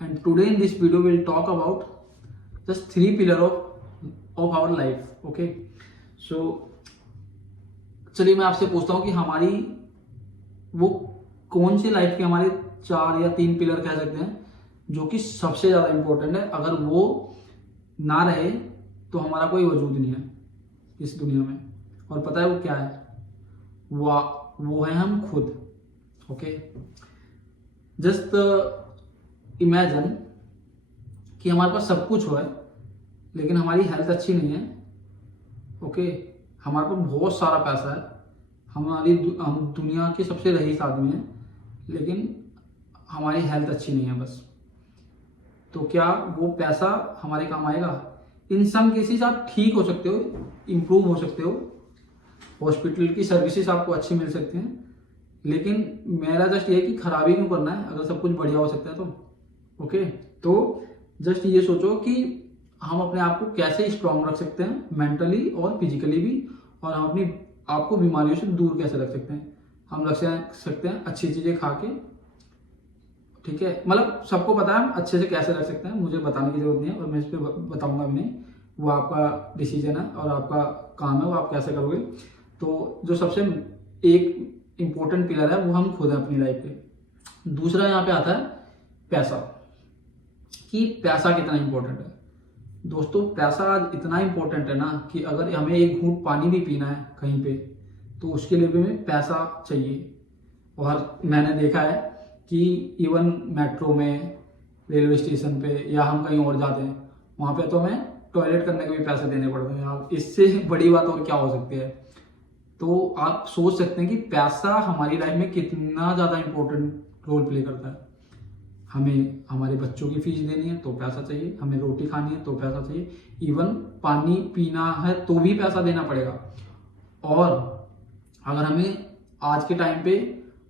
and today in this video we'll talk about just three pillar of our life. Okay, so चलिए मैं आपसे पूछता हूँ कि हमारी वो कौन सी लाइफ के हमारे 4 या 3 पिलर कह सकते हैं जो कि सबसे ज्यादा इंपॉर्टेंट है। अगर वो ना रहे तो हमारा कोई वजूद नहीं है इस दुनिया में। और पता है वो क्या है? वो है हम खुद। ओके, जस्ट इमेजिन कि हमारे पास सब कुछ हो है लेकिन हमारी हेल्थ अच्छी नहीं है। ओके, हमारे पास बहुत सारा पैसा है, हम दुनिया के सबसे रईस आदमी हैं, लेकिन हमारी हेल्थ अच्छी नहीं है बस। तो क्या वो पैसा हमारे काम आएगा? इन सम केसेस आप ठीक हो सकते हो, इम्प्रूव हो सकते हो, हॉस्पिटल की सर्विसेज आपको अच्छी मिल सकती हैं, लेकिन मेरा जस्ट ये कि खराबी क्यों करना है अगर सब कुछ बढ़िया हो सकता है तो। ओके, तो जस्ट ये सोचो कि हम अपने आप को कैसे स्ट्रांग रख सकते हैं, मेंटली और फिजिकली भी, और हम अपनी आपको बीमारियों से दूर कैसे रख सकते हैं। हम रख सकते हैं अच्छी चीजें खा के, ठीक है। मतलब सबको पता है हम अच्छे से कैसे रख सकते हैं, मुझे बताने की जरूरत नहीं है और मैं इस पर बताऊंगा भी नहीं। वो आपका डिसीजन है और आपका काम है, वो आप कैसे करोगे। तो जो सबसे एक इम्पोर्टेंट पिलर है वो हम खुद हैं अपनी लाइफ के। दूसरा यहाँ पे आता है पैसा, कि पैसा कितना इंपॉर्टेंट है। दोस्तों पैसा आज इतना इंपॉर्टेंट है ना कि अगर हमें एक घूंट पानी भी पीना है कहीं पे तो उसके लिए भी हमें पैसा चाहिए। और मैंने देखा है कि इवन मेट्रो में, रेलवे स्टेशन पे या हम कहीं और जाते हैं वहां पे तो हमें टॉयलेट करने के भी पैसे देने पड़ते हैं। यार इससे बड़ी बात और क्या हो सकती है। तो आप सोच सकते हैं कि पैसा हमारी लाइफ में कितना ज्यादा इंपॉर्टेंट रोल प्ले करता है। हमें हमारे बच्चों की फीस देनी है तो पैसा चाहिए, हमें रोटी खानी है तो पैसा चाहिए, इवन पानी पीना है तो भी पैसा देना पड़ेगा। और अगर हमें आज के टाइम पे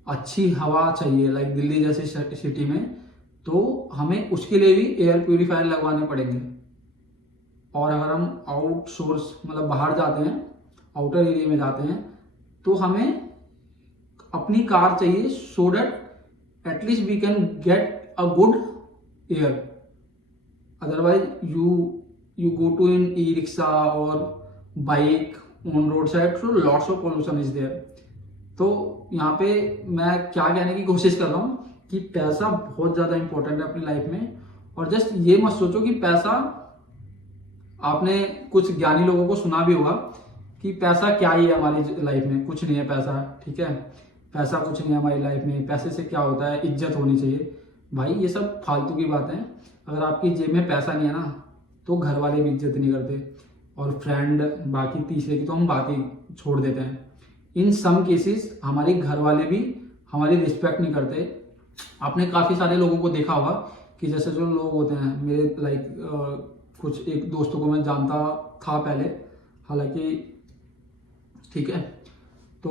अच्छी हवा चाहिए, लाइक दिल्ली जैसे सिटी में, तो हमें उसके लिए भी एयर प्यूरिफायर लगवाने पड़ेंगे। और अगर हम आउटसोर्स मतलब बाहर जाते हैं, आउटर एरिया में जाते हैं, तो हमें अपनी कार चाहिए so that at least we can get a good air. Otherwise you go to in e rickshaw और bike on road side, so lots of pollution is there. तो यहाँ पे मैं क्या कहने की कोशिश कर रहा हूँ कि पैसा बहुत ज्यादा इंपॉर्टेंट है अपनी लाइफ में। और जस्ट ये मत सोचो कि पैसा, आपने कुछ ज्ञानी लोगों को सुना भी होगा कि पैसा क्या ही है हमारी लाइफ में, कुछ नहीं है पैसा, ठीक है, पैसा कुछ नहीं है हमारी लाइफ में, पैसे से क्या होता है, इज्जत होनी चाहिए। भाई ये सब फालतू की बातें हैं। अगर आपकी जेब में पैसा नहीं है ना तो घर वाले भी इज्जत नहीं करते, और फ्रेंड बाकी तीसरे की तो हम बात ही छोड़ देते हैं। इन सम केसेस हमारे घर वाले भी हमारी रिस्पेक्ट नहीं करते। आपने काफी सारे लोगों को देखा होगा कि जैसे जो लोग होते हैं, मेरे लाइक कुछ एक दोस्तों को मैं जानता था पहले, हालांकि ठीक है, तो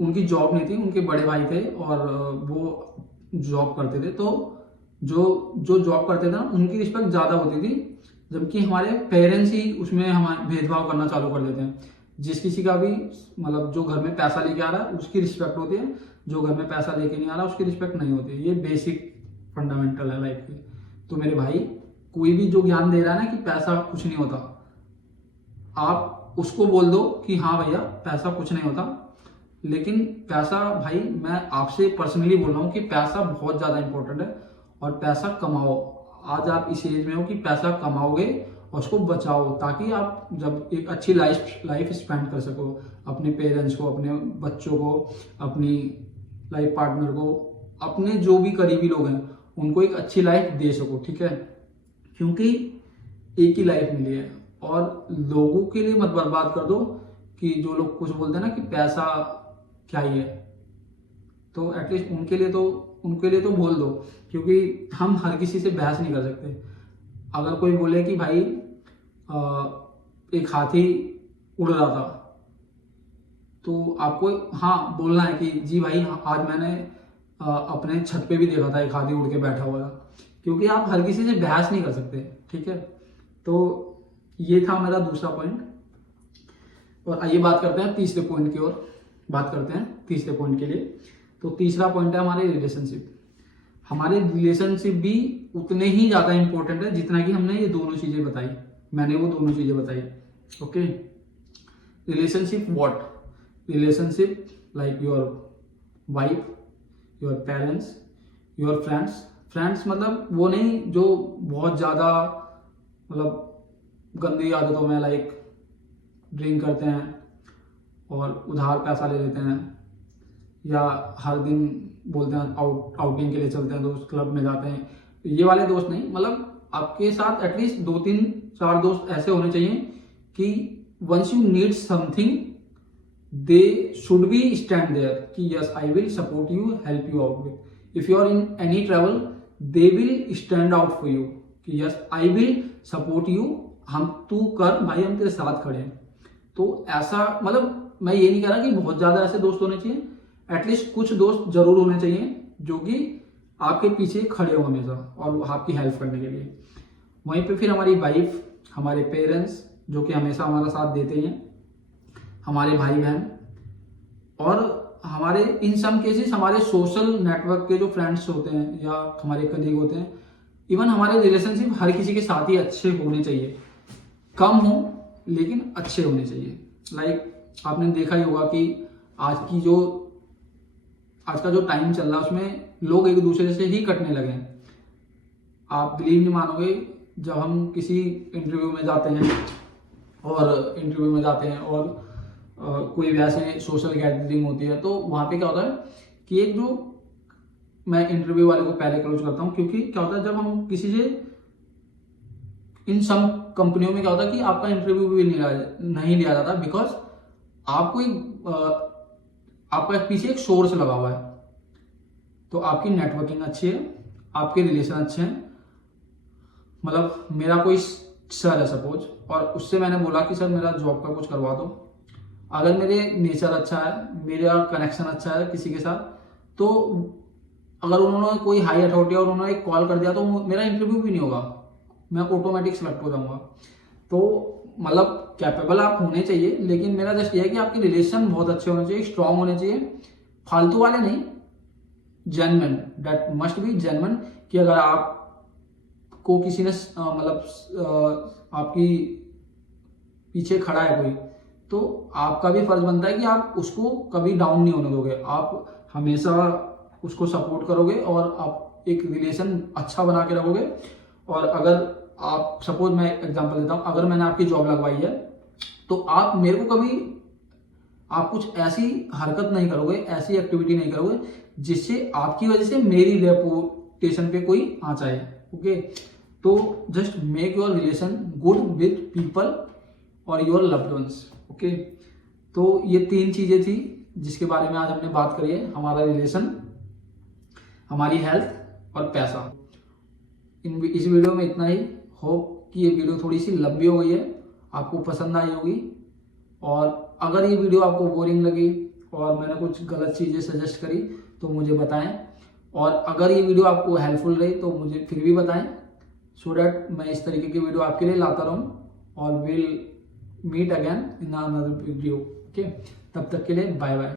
उनकी जॉब नहीं थी, उनके बड़े भाई थे और वो जॉब करते थे। तो जो जॉब करते थे ना उनकी रिस्पेक्ट ज्यादा होती थी, जबकि हमारे पेरेंट्स ही उसमें हमारे भेदभाव करना चालू कर देते हैं। जिस किसी का भी मतलब जो घर में पैसा लेके आ रहा है उसकी रिस्पेक्ट होती है, जो घर में पैसा लेके नहीं आ रहा उसकी रिस्पेक्ट नहीं होती। ये बेसिक फंडामेंटल है लाइफ के। तो मेरे भाई, कोई भी जो ज्ञान दे रहा है ना कि पैसा कुछ नहीं होता, आप उसको बोल दो कि हाँ भैया पैसा कुछ नहीं होता। लेकिन पैसा, भाई मैं आपसे पर्सनली बोल रहा हूँ कि पैसा बहुत ज्यादा इंपॉर्टेंट है। और पैसा कमाओ। आज आप इस एज में हो कि पैसा कमाओगे और उसको बचाओ, ताकि आप जब एक अच्छी लाइफ स्पेंड कर सको, अपने पेरेंट्स को, अपने बच्चों को, अपनी लाइफ पार्टनर को, अपने जो भी करीबी लोग हैं उनको एक अच्छी लाइफ दे सको, ठीक है। क्योंकि एक ही लाइफ मिली है और लोगों के लिए मत बर्बाद कर दो कि जो लोग कुछ बोलते हैं ना कि पैसा क्या ही है। तो एटलीस्ट उनके लिए तो बोल दो, क्योंकि हम हर किसी से बहस नहीं कर सकते। अगर कोई बोले कि भाई एक हाथी उड़ रहा था, तो आपको हाँ बोलना है कि जी भाई आज मैंने अपने छत पे भी देखा था एक हाथी उड़ के बैठा हुआ था, क्योंकि आप हर किसी से बहस नहीं कर सकते, ठीक है। तो ये था मेरा दूसरा पॉइंट। और आइए बात करते हैं तीसरे पॉइंट की ओर, बात करते हैं तीसरे पॉइंट के लिए। तो तीसरा पॉइंट है हमारे रिलेशनशिप। हमारे रिलेशनशिप भी उतने ही ज़्यादा इंपॉर्टेंट है जितना कि हमने ये दोनों चीज़ें बताई, मैंने वो दोनों चीज़ें बताई। Okay, relationship what? Relationship like your wife, your parents, your friends. Friends मतलब वो नहीं जो बहुत ज़्यादा मतलब गंदी आदतों में लाइक ड्रिंक करते हैं और उधार पैसा ले लेते हैं, या हर दिन बोलते हैं आउटिंग के लिए चलते हैं, दोस्त क्लब में जाते हैं, ये वाले दोस्त नहीं। मतलब आपके साथ एटलीस्ट 2-3-4 दोस्त ऐसे होने चाहिए कि once you need something they should be stand there कि yes I will support you, help you out with. If you are in any travel they will stand out for you कि yes I will support you, हम तू कर भाई, हम तेरे साथ खड़े हैं। तो ऐसा मतलब मैं ये नहीं कह रहा कि बहुत ज्यादा ऐसे दोस्त होने चाहिए, एटलीस्ट कुछ दोस्त जरूर होने चाहिए जो कि आपके पीछे खड़े हो हमेशा और आपकी हेल्प करने के लिए। वहीं पे फिर हमारी वाइफ, हमारे पेरेंट्स जो कि हमेशा हमारा साथ देते हैं, हमारे भाई बहन, और हमारे इन सम केसेस हमारे सोशल नेटवर्क के जो फ्रेंड्स होते हैं या हमारे कलीग होते हैं। इवन हमारे रिलेशनशिप हर किसी के साथ ही अच्छे होने चाहिए, कम हो लेकिन अच्छे होने चाहिए। लाइक आपने देखा ही होगा कि आज का जो टाइम चल रहा है उसमें लोग एक दूसरे से ही कटने लगे हैं। आप बिलीव नहीं मानोगे, जब हम किसी इंटरव्यू में जाते हैं और कोई वैसे सोशल गैदरिंग होती है, तो वहाँ पे क्या होता है कि एक जो मैं इंटरव्यू वाले को पहले क्लोज करता हूँ, क्योंकि क्या होता है जब हम किसी से इन सम कंपनियों में क्या होता है कि आपका इंटरव्यू भी नहीं लिया जाता, बिकॉज आपका पीछे एक सोर्स लगा हुआ है। तो आपकी नेटवर्किंग अच्छी है, आपके रिलेशन अच्छे हैं। मतलब मेरा कोई सर है सपोज, और उससे मैंने बोला कि सर मेरा जॉब का कुछ करवा दो। अगर मेरे नेचर अच्छा है, मेरा कनेक्शन अच्छा है किसी के साथ, तो अगर उन्होंने कोई हाई अथॉरिटी और उन्होंने एक कॉल कर दिया तो मेरा इंटरव्यू भी नहीं होगा, मैं ऑटोमेटिक सेलेक्ट हो जाऊंगा। तो मतलब कैपेबल आप होने चाहिए, लेकिन मेरा जस्ट ये है कि आपके रिलेशन बहुत अच्छे होने चाहिए, स्ट्रांग होने चाहिए, फालतू वाले नहीं, genuine, that must be genuine. कि अगर आपको किसी ने आपकी पीछे खड़ा है कोई, तो आपका भी फर्ज बनता है कि आप उसको कभी डाउन नहीं होने दोगे, आप हमेशा उसको सपोर्ट करोगे और आप एक रिलेशन अच्छा बना के रखोगे। और अगर आप सपोज, मैं एग्जांपल देता हूं, अगर मैंने आपकी जॉब लगवाई है तो आप मेरे को कभी आप कुछ ऐसी हरकत नहीं करोगे, ऐसी एक्टिविटी नहीं करोगे जिससे आपकी वजह से मेरी रेपुटेशन पे कोई आँच आए। ओके, तो just make your relation good with people और योर लव्ड वंस। ओके, तो ये 3 चीजें थी जिसके बारे में आज हमने बात करी है, हमारा रिलेशन, हमारी हेल्थ और पैसा। इस वीडियो में इतना ही। होप कि ये वीडियो थोड़ी सी लंबी हो गई है, आपको पसंद आई होगी। और अगर ये वीडियो आपको बोरिंग लगी और मैंने कुछ गलत चीज़ें सजेस्ट करी तो मुझे बताएं, और अगर ये वीडियो आपको हेल्पफुल रही तो मुझे फिर भी बताएं, सो डैट मैं इस तरीके की वीडियो आपके लिए लाता रहूं। और will meet again in another video. Okay, तब तक के लिए बाय बाय।